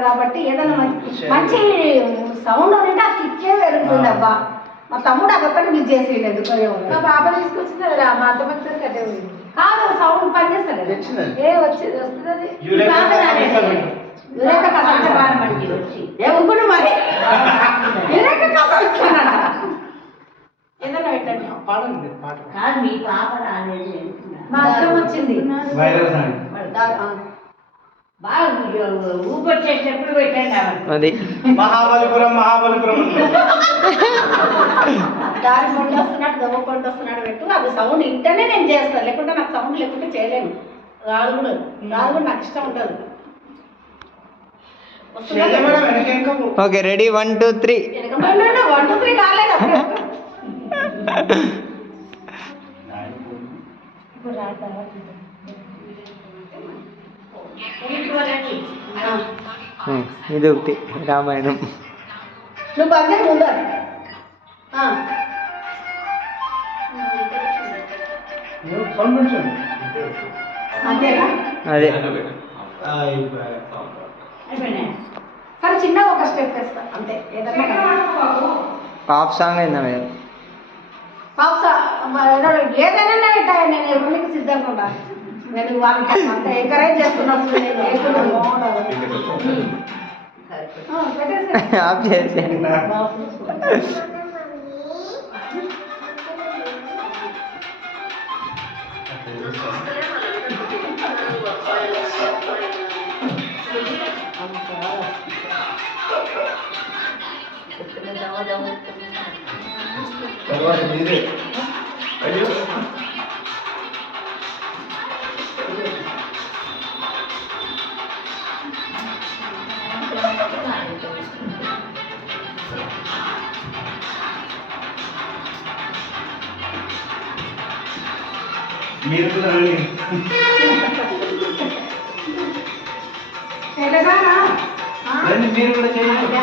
కాబట్టి ఏదైనా మంచి మంచి సౌండ్ ఉంటే ఆ కిక్కే పెరుగుతుంది అబ్బా. మా తమ్ముడు అదొక్కటి మిస్ చేసేయలేదు మా పాప తీసుకొచ్చింది రా మా అత్త కట్టే ఉంది కాదు సౌండ్ పనిచేస్తలేదు తెచ్చినది ఏ వచ్చేది వస్తుంది యురేకా కసాలి యురేక కసం ఏ ఊరుకోండి మరి. యురేక కసం ఇచ్చానంట ఏదైనా పెట్టండి. పాడండి పాట కాదు మీ పాప రాలేదు. మా అత్త వచ్చింది. Viral song. అది. మహాబలిపురం మహాబలిపురం. దారి కొండ వస్తున్నాడు దొంగ కొండ వస్తున్నాడు పెట్టు. అది సౌండ్ ఇంటనే నేను చేస్తాను. లేకుంటే నాకు సౌండ్ లేకుంటే చేయలేను. రాదు కూడా. రాదు కూడా నాకు ఇష్టం ఉండదు. Okay ready one two three one two three కాలేదు. ఇప్పుడు రాదా ఇంటి వాళ్ళకి. ఆ. ఇది ఒకటి రామాయణం. నువ్వు బంద్ చేయి ముందు అది. సరే చిన్నగా ఒక స్టెప్ వేస్తా. అంతే. ఏదన్నా పాప్ సాంగ్ అయిందా మేడం? పాప ఏదైనా పెట్టాయి నేను ఎవరికి సిద్ధంగా ఉంటా నేను వాళ్ళకి అంత ఎంకరేజ్ చేస్తున్నప్పుడు నేను లేకుండా బాగుండదు. ఆ, పెట్టేసేయ్. ఆఫ్ చేసి తర్వాత మీరే మీరు కూడా రండి. రండి మీరు కూడా చేయండి.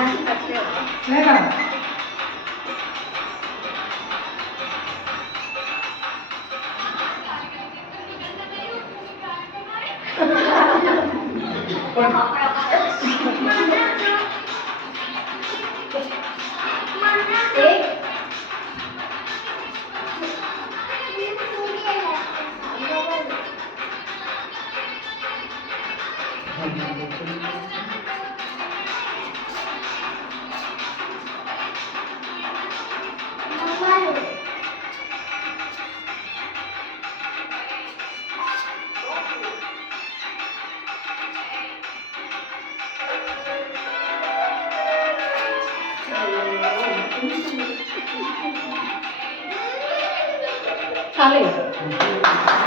Amén.